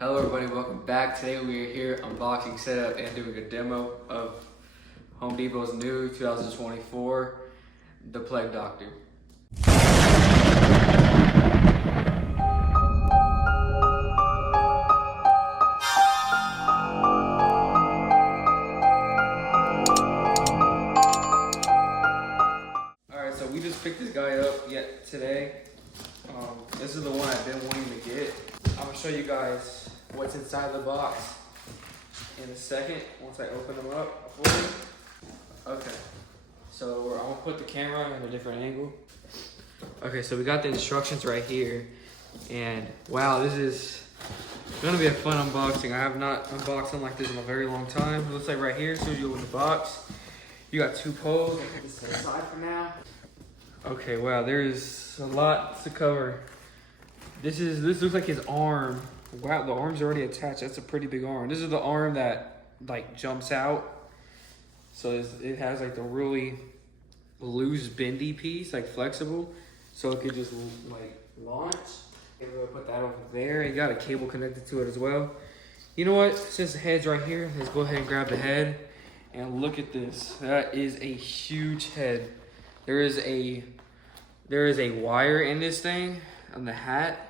Hello everybody, welcome back. Today we are here unboxing, setup, and doing a demo of Home Depot's new 2024, the Plague Doctor. Alright, so we just picked this guy up today. This is the one I've been wanting to get. I'm gonna show you guys what's inside the box in a second once I open them up for you. Okay, so I'm gonna put the camera in a different angle. Okay, so we got the instructions right here, and wow, this is gonna be a fun unboxing. I have not unboxed them like this in a very long time. It looks like right here, as soon as you open the box, you got two poles. I'll put this to the side for now. Okay, wow, there's a lot to cover. This looks like his arm. Wow, the arm's already attached. That's a pretty big arm. This is the arm that like jumps out. So it has like the really loose bendy piece, like flexible. So it could just like launch. And we'll put that over there. You got a cable connected to it as well. You know what? Since the head's right here, let's go ahead and grab the head. And look at this. That is a huge head. There is a wire in this thing on the hat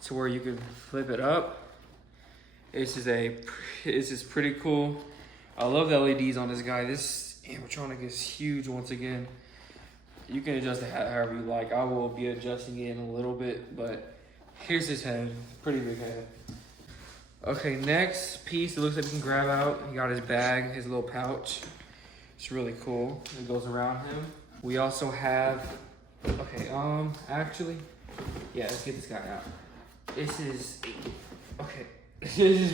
to where you can flip it up. This is pretty cool. I love the LEDs on this guy. This animatronic is huge once again. You can adjust the hat however you like. I will be adjusting it in a little bit, but here's his head. Pretty big head. Okay, next piece, it looks like we can grab out. He got his bag, his little pouch. It's really cool. It goes around him. We also have, okay, actually, yeah, let's get this guy out. This is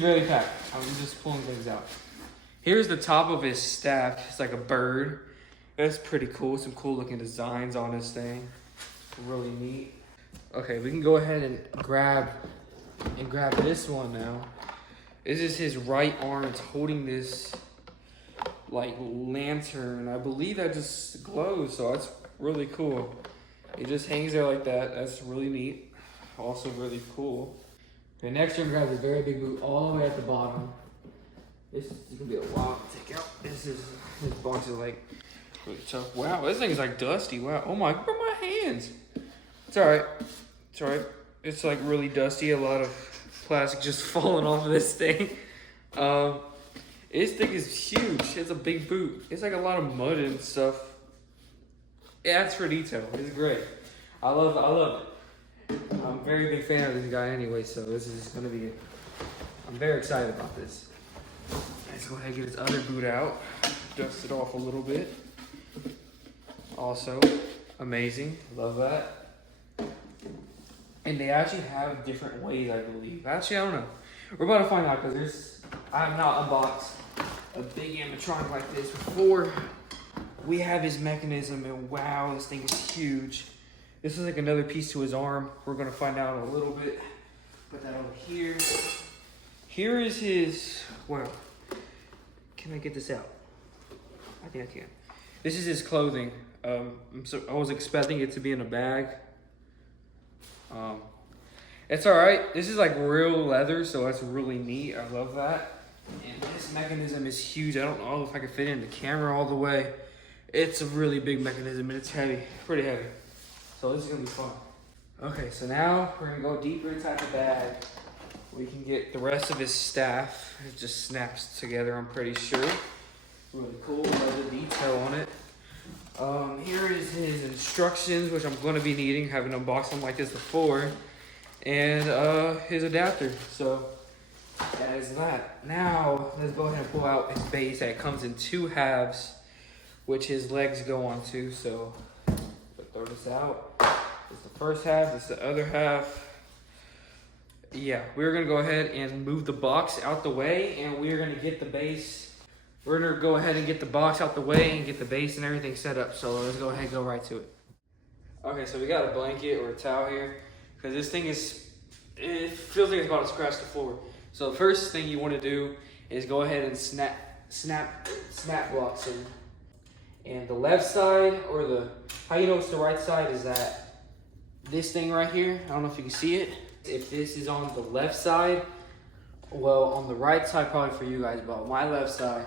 really packed. I'm just pulling things out. Here's the top of his staff. It's like a bird. That's pretty cool. Some cool looking designs on this thing. Really neat. Okay, we can go ahead and grab this one now. This is his right arm. It's holding this like lantern. I believe that just glows, so that's really cool. It just hangs there like that. That's really neat. Also really cool. Okay, next you're gonna grab this very big boot all the way at the bottom. This is gonna be a while to take out. This box is like really tough. Wow, this thing is like dusty. Wow. Oh my, look at my hands. It's alright. It's alright. It's like really dusty. A lot of plastic just falling off of this thing. This thing is huge. It's a big boot. It's like a lot of mud and stuff. Yeah, that's for detail. It's great. I love it. I'm a very big fan of this guy anyway, so this is gonna be, I'm very excited about this. Let's go ahead and get his other boot out. Dust it off a little bit. Also, amazing. Love that. And they actually have different ways, I believe. Actually, I don't know. We're about to find out because I have not unboxed a big animatronic like this before. We have his mechanism, and wow, this thing is huge. This is like another piece to his arm. We're gonna find out in a little bit. Put that over here. Here is his, wow. Can I get this out? I think I can. This is his clothing. I was expecting it to be in a bag. It's all right. This is like real leather, so that's really neat. I love that. And this mechanism is huge. I don't know if I can fit it in the camera all the way. It's a really big mechanism and it's heavy, pretty heavy. So this is gonna be fun. Okay, so now we're gonna go deeper inside the bag. We can get the rest of his staff. It just snaps together, I'm pretty sure. Really cool, love the detail on it. Here is his instructions, which I'm gonna be needing, haven't unboxed them like this before. And his adapter, so that is that. Now, let's go ahead and pull out his base that comes in two halves, which his legs go onto, so throw this out. This is the first half, this is the other half. Yeah, we're gonna go ahead and move the box out the way, and we're gonna get the base. We're gonna go ahead and get the box out the way and get the base and everything set up. So let's go ahead and go right to it. Okay, so we got a blanket or a towel here, because this thing it feels like it's about to scratch the floor. So the first thing you wanna do is go ahead and snap blocks in. And the left side, or how you know it's the right side is that this thing right here. I don't know if you can see it. If this is on the left side, Well, on the right side, probably for you guys, but on my left side,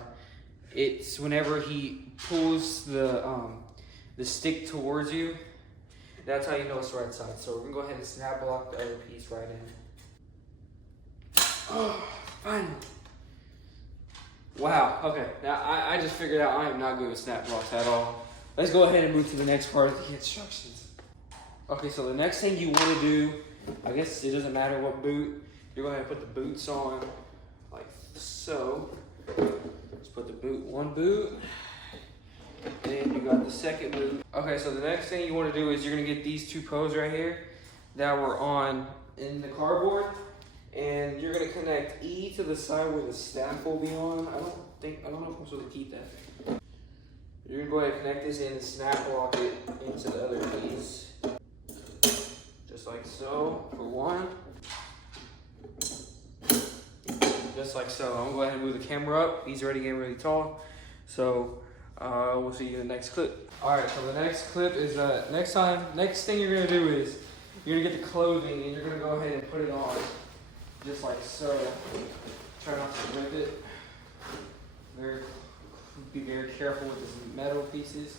it's whenever he pulls the stick towards you. That's how you know it's the right side. So we're gonna go ahead and snap block the other piece right in. Oh, finally. Wow, okay. Now I just figured out I am not good with snap blocks at all. Let's go ahead and move to the next part of the instructions. Okay, so the next thing you want to do, I guess it doesn't matter what boot, you're going to put the boots on like so. Let's put the boot, one boot, and then you got the second boot. Okay, so the next thing you want to do is you're going to get these two pros right here that were on in the cardboard, and you're going to connect E to the side where the staff will be on. I don't know if I'm supposed to keep that. You're going to go ahead and connect this in and snap lock it into the other piece. Just like so, for one. Just like so. I'm gonna go ahead and move the camera up. He's already getting really tall. So we'll see you in the next clip. Alright, so the next clip is next thing you're gonna do is you're gonna get the clothing and you're gonna go ahead and put it on. Just like so. Try not to rip it. Be very careful with these metal pieces.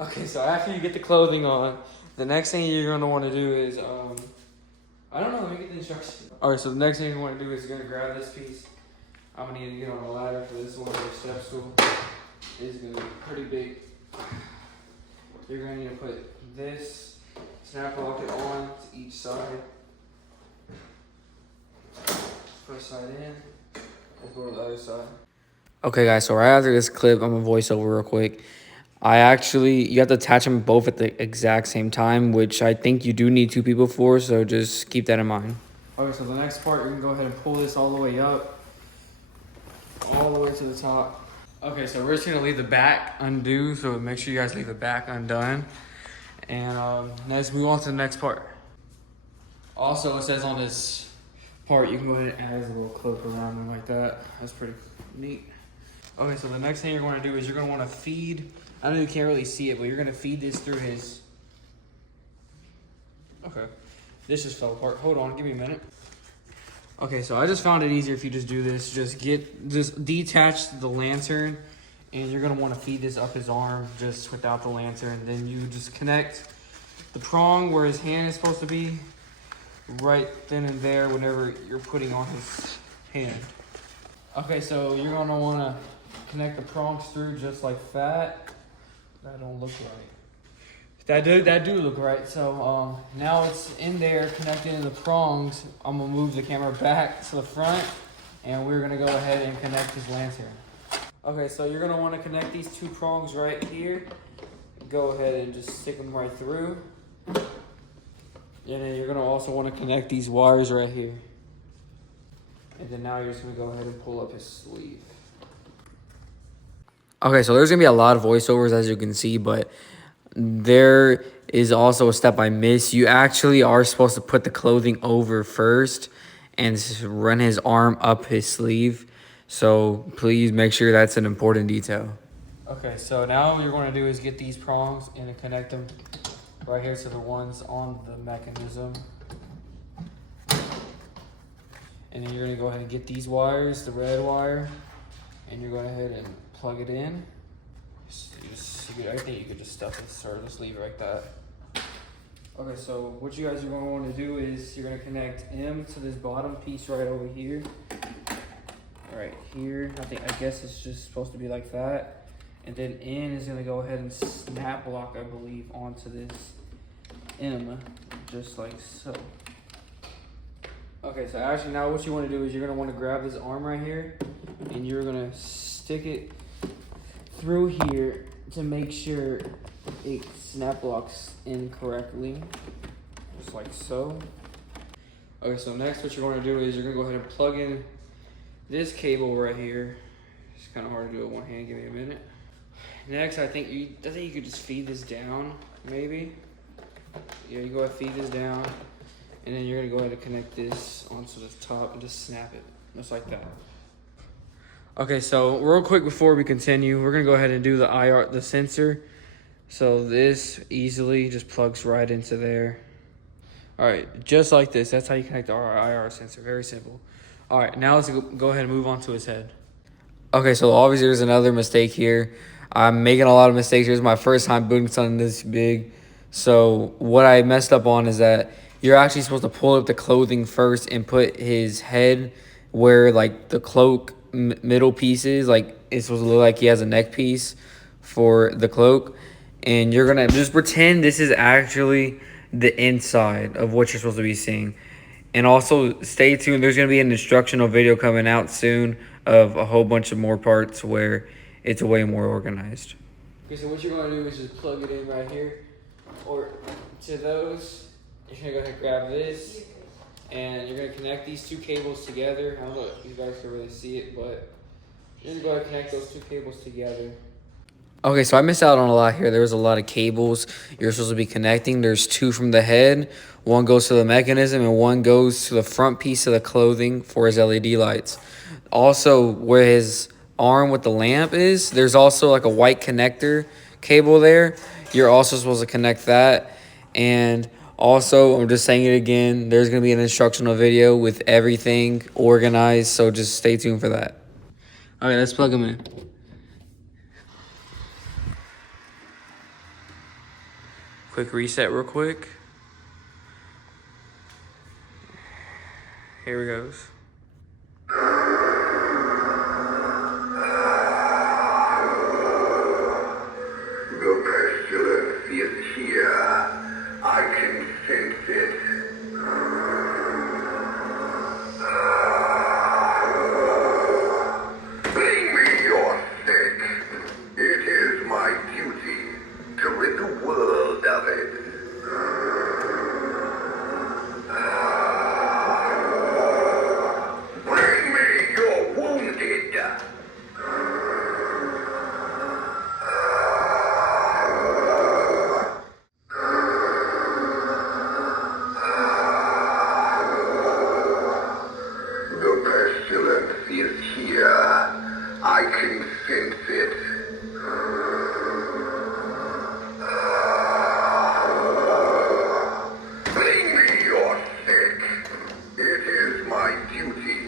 Okay, so after you get the clothing on, the next thing you're gonna want to do is, I don't know, let me get the instructions. All right, so the next thing you want to do is you're gonna grab this piece. I'm gonna need to get on a ladder for this one. Your step stool is gonna be pretty big. You're gonna need to put this, snap lock it on to each side. First side in, we'll go to the other side. Okay guys, so right after this clip, I'm gonna voice over real quick. You have to attach them both at the exact same time, which I think you do need two people for, so just keep that in mind. Okay, so the next part, you're gonna go ahead and pull this all the way up, all the way to the top. Okay, so we're just gonna leave the back undo, so make sure you guys leave the back undone. And let's move on to the next part. Also, it says on this part, you can go ahead and add a little clip around it like that. That's pretty neat. Okay, so the next thing you're going to do is you're going to want to feed, I know you can't really see it, but you're going to feed this through his, okay, this just fell apart. Hold on, give me a minute. Okay, so I just found it easier if you just do this. Just detach the lantern, and you're going to want to feed this up his arm just without the lantern. Then you just connect the prong where his hand is supposed to be right then and there whenever you're putting on his hand. Okay, so you're going to want to connect the prongs through just like that. That don't look right. That do look right. So now it's in there connected in the prongs. I'm gonna move the camera back to the front, and we're gonna go ahead and connect his lantern. Okay, so you're gonna want to connect these two prongs right here. Go ahead and just stick them right through. And then you're gonna also want to connect these wires right here. And then now you're just gonna go ahead and pull up his sleeve. Okay, so there's gonna be a lot of voiceovers as you can see, but there is also a step I missed. You actually are supposed to put the clothing over first and run his arm up his sleeve. So please make sure that's an important detail. Okay, so now what you're going to do is get these prongs and connect them right here to the ones on the mechanism. And then you're going to go ahead and get these wires, the red wire, and you're going to go ahead and plug it in. I think you could just stuff this or just leave it like that. Okay, so what you guys are going to want to do is you're going to connect M to this bottom piece right over here. Right here. I guess it's just supposed to be like that. And then N is going to go ahead and snap lock, I believe, onto this M, just like so. Okay, so actually now what you want to do is you're going to want to grab this arm right here, and you're going to stick it through here to make sure it snap locks in correctly, just like so. Okay, so next what you're going to do is you're going to go ahead and plug in this cable right here. It's kind of hard to do with one hand, give me a minute. Next, I think you could just feed this down, maybe. Yeah, you go ahead and feed this down, and then you're going to go ahead and connect this onto the top and just snap it, just like that. Okay, so real quick before we continue, we're gonna go ahead and do the sensor. So this easily just plugs right into there. All right, just like this. That's how you connect our IR sensor. Very simple. All right, now let's go ahead and move on to his head. Okay, so obviously there's another mistake here. I'm making a lot of mistakes. Here's my first time building something this big. So what I messed up on is that you're actually supposed to pull up the clothing first and put his head where like the cloak middle piece is. Like it's supposed to look like he has a neck piece for the cloak. And you're going to just pretend this is actually the inside of what you're supposed to be seeing. And also stay tuned. There's going to be an instructional video coming out soon of a whole bunch of more parts where it's way more organized. Okay, so what you're going to do is just plug it in right here. Or to those, you're going to go ahead and grab this. And you're going to connect these two cables together. I don't know if you guys can really see it, but you're going to go ahead and connect those two cables together. Okay, so I missed out on a lot here. There was a lot of cables you're supposed to be connecting. There's two from the head. One goes to the mechanism and one goes to the front piece of the clothing for his LED lights. Also, where his arm with the lamp is, there's also like a white connector cable there. You're also supposed to connect that. And also, I'm just saying it again, there's going to be an instructional video with everything organized. So just stay tuned for that. All right, let's plug them in. Quick reset real quick. Here we goes. The pestilence is here. I can sense it. Bring me your sick. It is my duty to rid the world of it. Bring me your wounded. The pestilence is here. I can sense it. Bring me your sick. It is my duty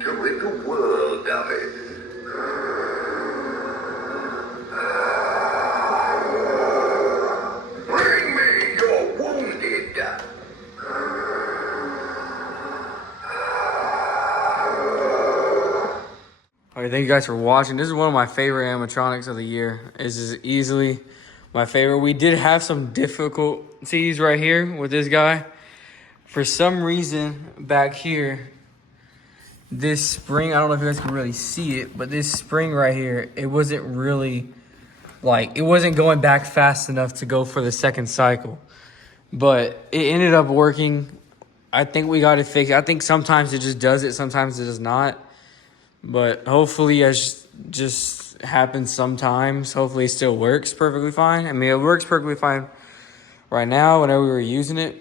to rid the world of it. Bring me your wounded. All right, thank you guys for watching. This is one of my favorite animatronics of the year. This is easily my favorite. We did have some difficulties right here with this guy. For some reason, back here, this spring, I don't know if you guys can really see it, but this spring right here, it wasn't really, like, it wasn't going back fast enough to go for the second cycle. But it ended up working. I think we got it fixed. I think sometimes it just does it, sometimes it does not. But hopefully, as just happens sometimes, hopefully it still works perfectly fine. I mean, it works perfectly fine right now whenever we were using it.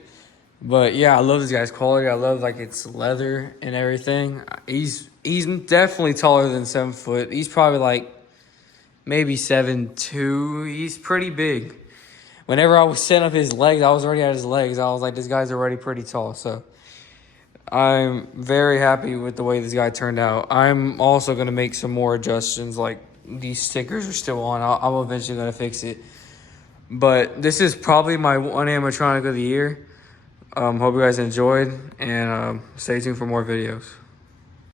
But yeah, I love this guy's quality. I love like its leather and everything. He's definitely taller than 7 foot. He's probably like maybe 7'2". He's pretty big. Whenever I was setting up his legs, I was already at his legs. I was like, this guy's already pretty tall. So I'm very happy with the way this guy turned out. I'm also going to make some more adjustments. Like these stickers are still on. I'm eventually going to fix it. But this is probably my one animatronic of the year. Hope you guys enjoyed, and stay tuned for more videos.